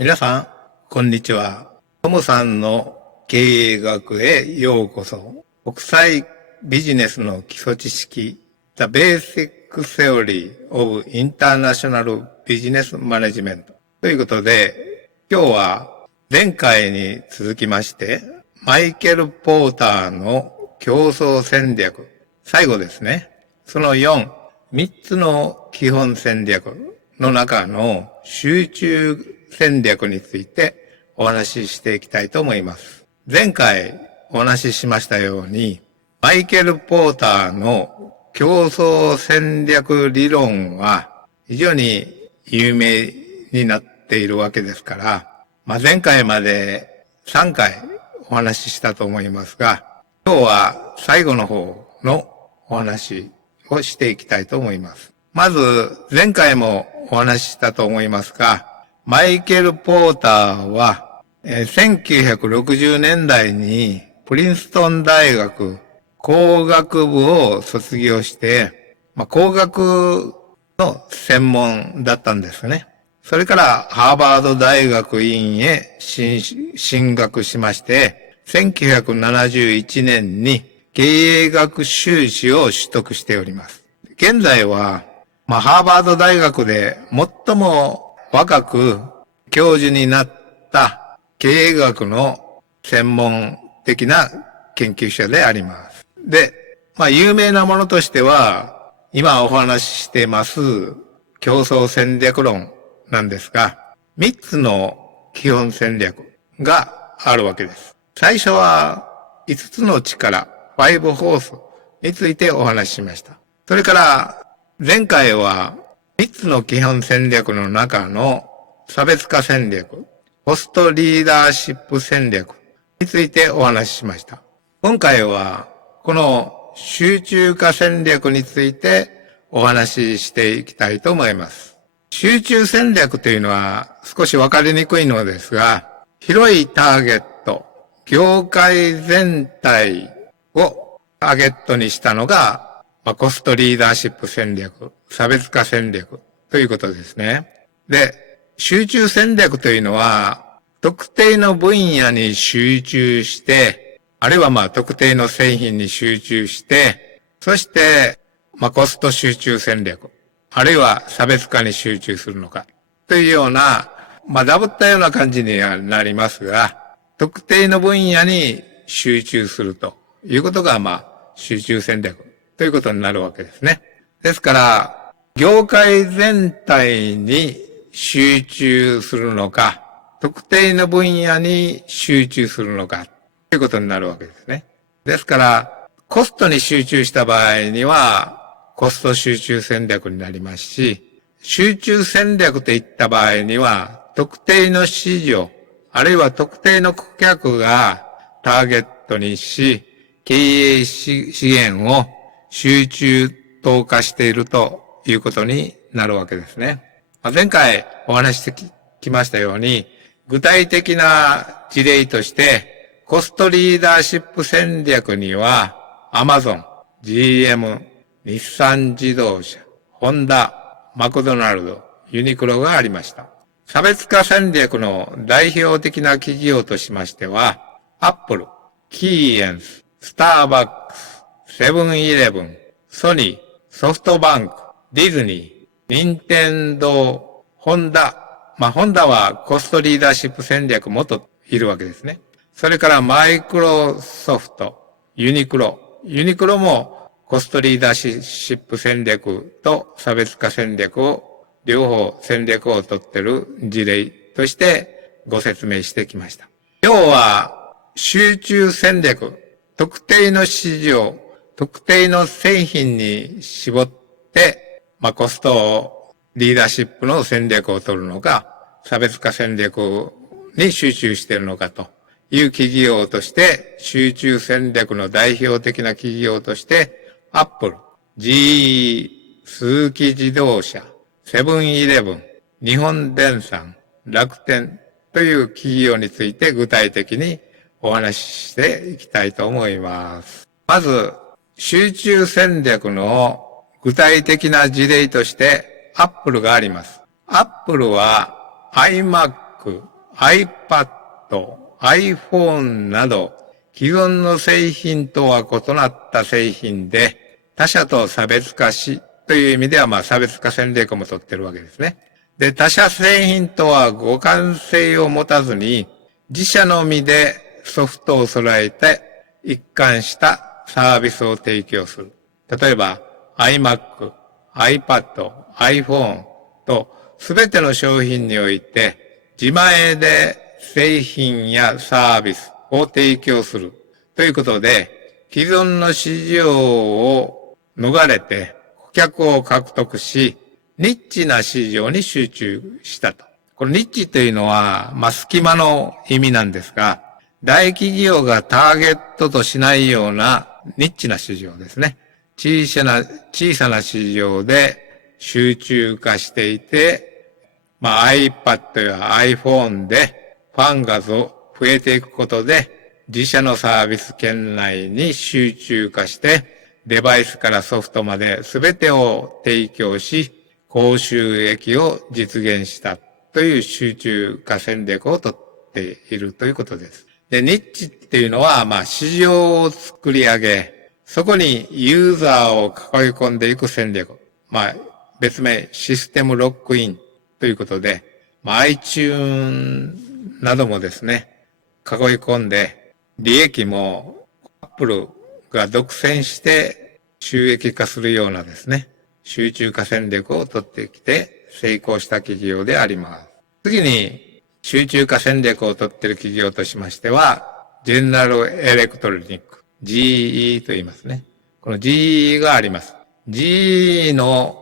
皆さん、こんにちは。トムさんの経営学へようこそ。国際ビジネスの基礎知識、The Basic Theory of International Business Management ということで、今日は前回に続きまして、マイケル・ポーターの競争戦略、最後ですね。その4、3つの基本戦略の中の集中戦略についてお話ししていきたいと思います。前回お話ししましたように、マイケル・ポーターの競争戦略理論は非常に有名になっているわけですから、前回まで3回お話ししたと思いますが、今日は最後の方のお話をしていきたいと思います。まず前回もお話ししたと思いますが、マイケル・ポーターは、1960年代にプリンストン大学工学部を卒業して、工学の専門だったんですね。それからハーバード大学院へ進学しまして、1971年に経営学修士を取得しております。現在は、ハーバード大学で最も若く教授になった経営学の専門的な研究者であります。で、有名なものとしては、今お話ししています競争戦略論なんですが、3つの基本戦略があるわけです。最初は5つの力、5フォースについてお話ししました。それから前回は3つの基本戦略の中の差別化戦略、ポストリーダーシップ戦略についてお話ししました。今回はこの集中化戦略についてお話ししていきたいと思います。集中戦略というのは少しわかりにくいのですが、広いターゲット、業界全体をターゲットにしたのがコストリーダーシップ戦略、差別化戦略ということですね。で、集中戦略というのは、特定の分野に集中して、あるいは特定の製品に集中して、そしてコスト集中戦略、あるいは差別化に集中するのか、というような、ダブったような感じにはなりますが、特定の分野に集中するということが、集中戦略ということになるわけですね。ですから、業界全体に集中するのか、特定の分野に集中するのか、ということになるわけですね。ですから、コストに集中した場合には、コスト集中戦略になりますし、集中戦略といった場合には、特定の市場、あるいは特定の顧客がターゲットにし、経営資源を集中投下しているということになるわけですね。前回お話してきましたように、具体的な事例として、コストリーダーシップ戦略には、アマゾン、GM、日産自動車、ホンダ、マクドナルド、ユニクロがありました。差別化戦略の代表的な企業としましては、アップル、キーエンス、スターバックス、セブンイレブン、ソニー、ソフトバンク、ディズニー、ニンテンドー、ホンダ。ホンダはコストリーダーシップ戦略もといるわけですね。それからマイクロソフト、ユニクロ。ユニクロもコストリーダーシップ戦略と差別化戦略を、両方戦略を取っている事例としてご説明してきました。要は集中戦略、特定の市場、特定の製品に絞って、コストリーダーシップの戦略を取るのか、差別化戦略に集中しているのかという企業として、集中戦略の代表的な企業として、アップル、GE、スズキ自動車、セブンイレブン、日本電産、楽天という企業について具体的にお話ししていきたいと思います。まず、集中戦略の具体的な事例として、アップルがあります。アップルは iMac、iPad、iPhone など、既存の製品とは異なった製品で、他社と差別化し、という意味では差別化戦略も取ってるわけですね。で、他社製品とは互換性を持たずに、自社のみでソフトを揃えて一貫したサービスを提供する。例えば iMac、iPad、iPhone とすべての商品において自前で製品やサービスを提供するということで、既存の市場を逃れて顧客を獲得し、ニッチな市場に集中したと。このニッチというのは、隙間の意味なんですが、大企業がターゲットとしないようなニッチな市場ですね。小さな市場で集中化していて、iPad や iPhone でファンが増えていくことで、自社のサービス圏内に集中化して、デバイスからソフトまで全てを提供し、高収益を実現したという集中化戦略をとっているということです。で、ニッチっていうのは、市場を作り上げ、そこにユーザーを囲い込んでいく戦略。別名、システムロックインということで、iTunes などもですね、囲い込んで、利益も Apple が独占して収益化するようなですね、集中化戦略を取ってきて成功した企業であります。次に、集中化戦略を取っている企業としましては、ジェネラルエレクトロニック、GE と言いますね。この GE があります。GE の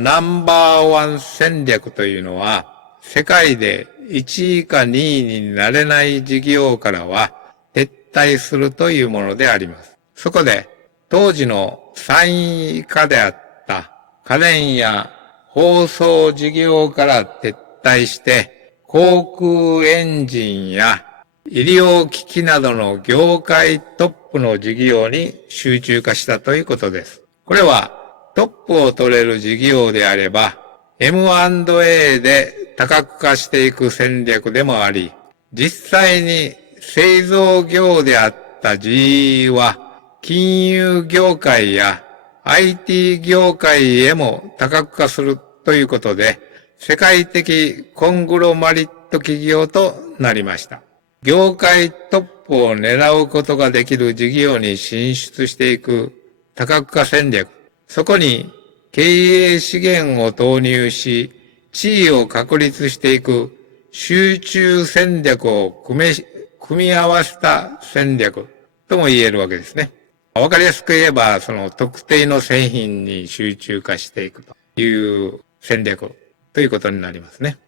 ナンバーワン戦略というのは、世界で1位か2位になれない事業からは撤退するというものであります。そこで、当時の3位以下であった家電や放送事業から撤退して、航空エンジンや医療機器などの業界トップの事業に集中化したということです。これはトップを取れる事業であれば M&A で多角化していく戦略でもあり、実際に製造業であった GE は金融業界や IT 業界へも多角化するということで、世界的コングロマリット企業となりました。業界トップを狙うことができる事業に進出していく多角化戦略。そこに経営資源を投入し、地位を確立していく集中戦略を組み合わせた戦略とも言えるわけですね。わかりやすく言えば、その特定の製品に集中化していくという戦略ということになりますね。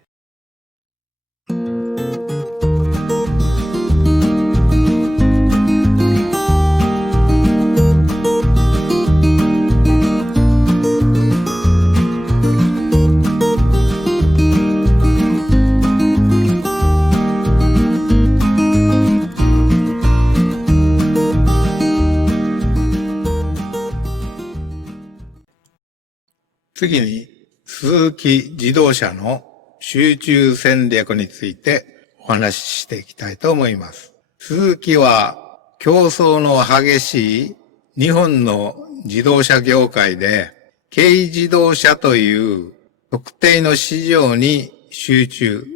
次に、スズキ自動車の集中戦略についてお話ししていきたいと思います。スズキは競争の激しい日本の自動車業界で軽自動車という特定の市場に集中、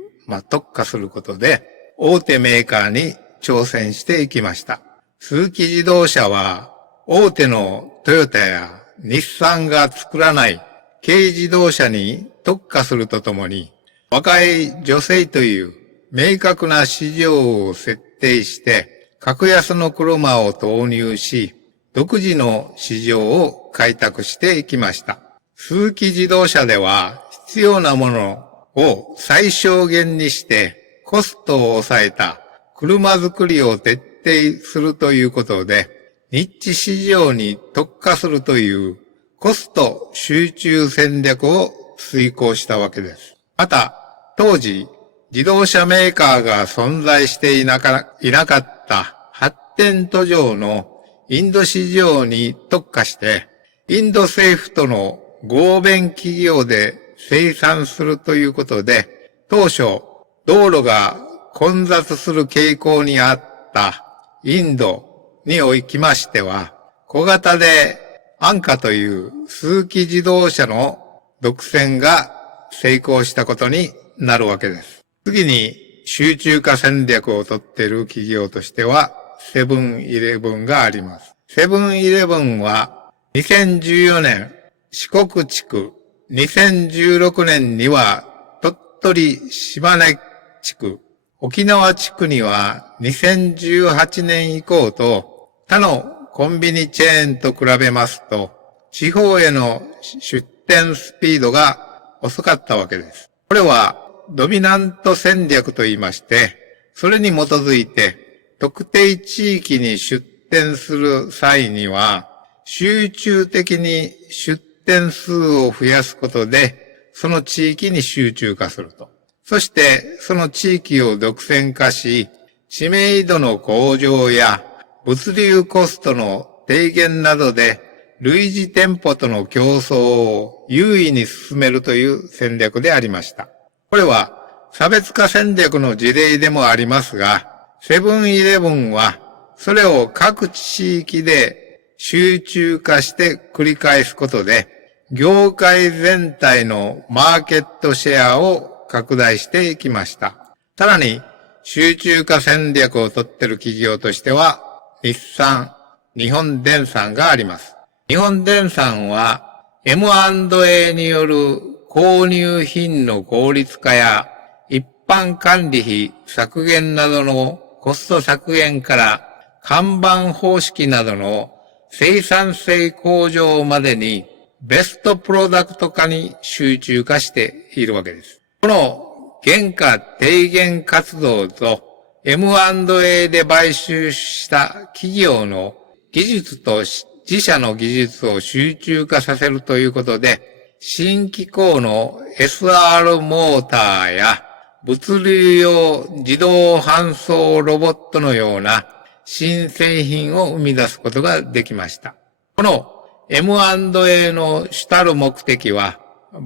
特化することで大手メーカーに挑戦していきました。スズキ自動車は大手のトヨタや日産が作らない軽自動車に特化するとともに、若い女性という明確な市場を設定して、格安の車を投入し、独自の市場を開拓していきました。スズキ自動車では必要なものを最小限にしてコストを抑えた車作りを徹底するということで、ニッチ市場に特化するというコスト集中戦略を遂行したわけです。また、当時、自動車メーカーが存在していなかった発展途上のインド市場に特化して、インド政府との合弁企業で生産するということで、当初、道路が混雑する傾向にあったインドにおきましては、小型で安価という数機自動車の独占が成功したことになるわけです。次に集中化戦略をとっている企業としては、セブンイレブンがあります。セブンイレブンは2014年四国地区、2016年には鳥取島根地区、沖縄地区には2018年以降と他のコンビニチェーンと比べますと地方への出店スピードが遅かったわけです。これはドミナント戦略と言いまして、それに基づいて特定地域に出店する際には集中的に出店数を増やすことでその地域に集中化すると。そしてその地域を独占化し、知名度の向上や物流コストの低減などで類似店舗との競争を優位に進めるという戦略でありました。これは差別化戦略の事例でもありますが、セブンイレブンはそれを各地域で集中化して繰り返すことで、業界全体のマーケットシェアを拡大していきました。さらに集中化戦略をとっている企業としては、日産、日本電産があります。日本電産は M&A による購入品の効率化や一般管理費削減などのコスト削減から看板方式などの生産性向上までにベストプロダクト化に集中化しているわけです。この原価低減活動と M&A で買収した企業の技術と自社の技術を集中化させるということで、新機構の SR モーターや物流用自動搬送ロボットのような新製品を生み出すことができました。この M&A の主たる目的は、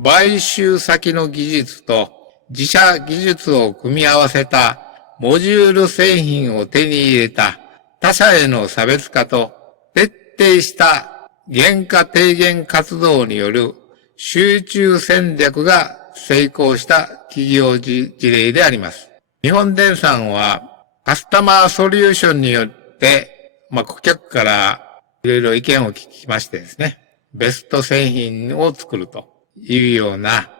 買収先の技術と自社技術を組み合わせたモジュール製品を手に入れた他社への差別化と徹底した原価低減活動による集中戦略が成功した企業事例であります。日本電産はカスタマーソリューションによって、顧客からいろいろ意見を聞きましてですね、ベスト製品を作るというような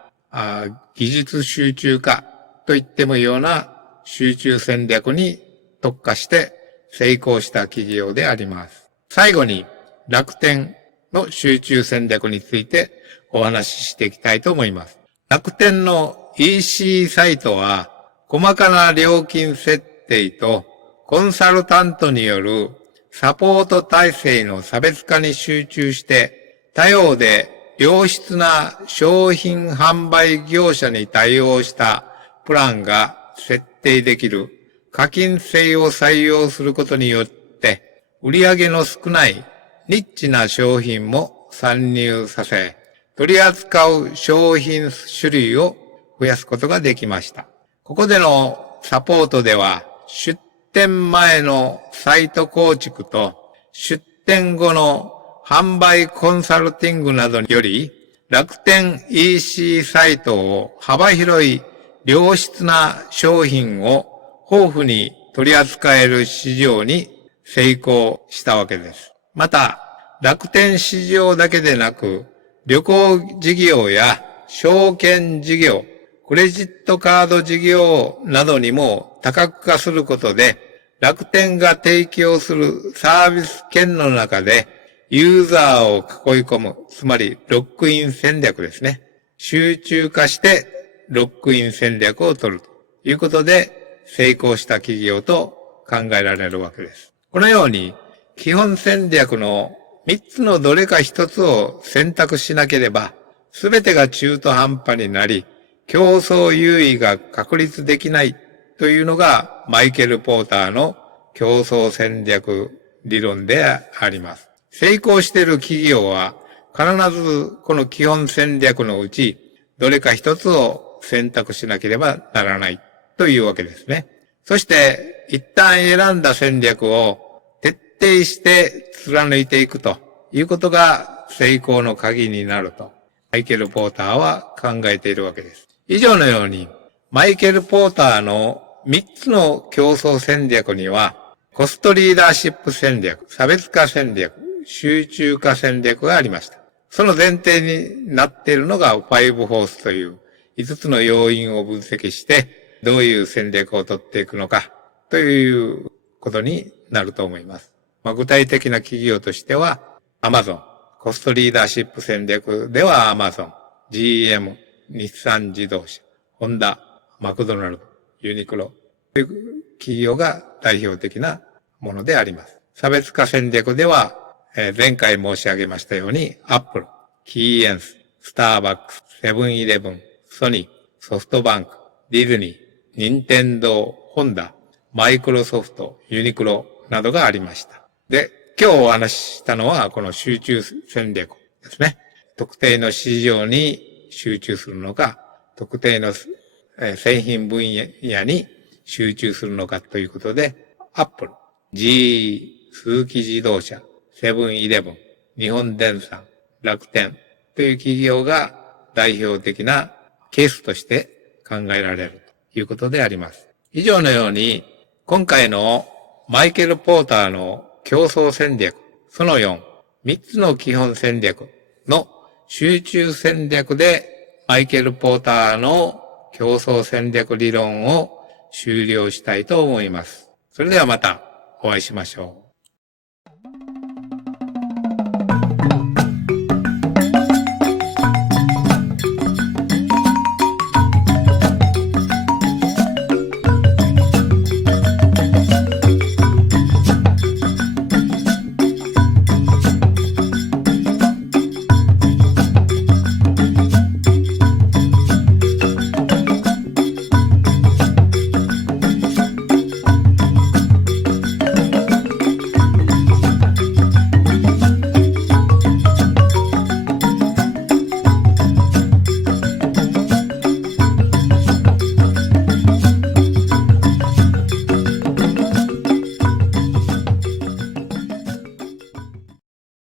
技術集中化と言ってもいいような集中戦略に特化して成功した企業であります。最後に楽天の集中戦略についてお話ししていきたいと思います。楽天の EC サイトは細かな料金設定とコンサルタントによるサポート体制の差別化に集中して多様で良質な商品販売業者に対応したプランが設定できる課金制を採用することによって売上の少ないニッチな商品も参入させ、取り扱う商品種類を増やすことができました。ここでのサポートでは出店前のサイト構築と出店後の販売コンサルティングなどにより楽天 EC サイトを幅広い良質な商品を豊富に取り扱える市場に成功したわけです。また楽天市場だけでなく旅行事業や証券事業、クレジットカード事業などにも多角化することで楽天が提供するサービス圏の中でユーザーを囲い込む、つまりロックイン戦略ですね。集中化してロックイン戦略を取るということで成功した企業と考えられるわけです。このように基本戦略の3つのどれか1つを選択しなければ全てが中途半端になり競争優位が確立できないというのがマイケル・ポーターの競争戦略理論であります。成功している企業は必ずこの基本戦略のうちどれか一つを選択しなければならないというわけですね。そして、一旦選んだ戦略を徹底して貫いていくということが成功の鍵になると、マイケル・ポーターは考えているわけです。以上のように、マイケル・ポーターの3つの競争戦略には、コストリーダーシップ戦略、差別化戦略、集中化戦略がありました。その前提になっているのがファイブフォースという5つの要因を分析してどういう戦略を取っていくのかということになると思います。具体的な企業としては Amazon、コストリーダーシップ戦略では Amazon、GM、日産自動車、ホンダ、マクドナルド、ユニクロという企業が代表的なものであります。差別化戦略では前回申し上げましたように、アップル、キーエンス、スターバックス、セブンイレブン、ソニー、ソフトバンク、ディズニー、ニンテンドー、ホンダ、マイクロソフト、ユニクロなどがありました。で、今日お話ししたのはこの集中戦略ですね。特定の市場に集中するのか、特定の製品分野に集中するのかということで、アップル、GE、鈴木自動車、セブンイレブン、日本電産、楽天という企業が代表的なケースとして考えられるということであります。以上のように、今回のマイケル・ポーターの競争戦略、その4、3つの基本戦略の集中戦略でマイケル・ポーターの競争戦略理論を終了したいと思います。それではまたお会いしましょう。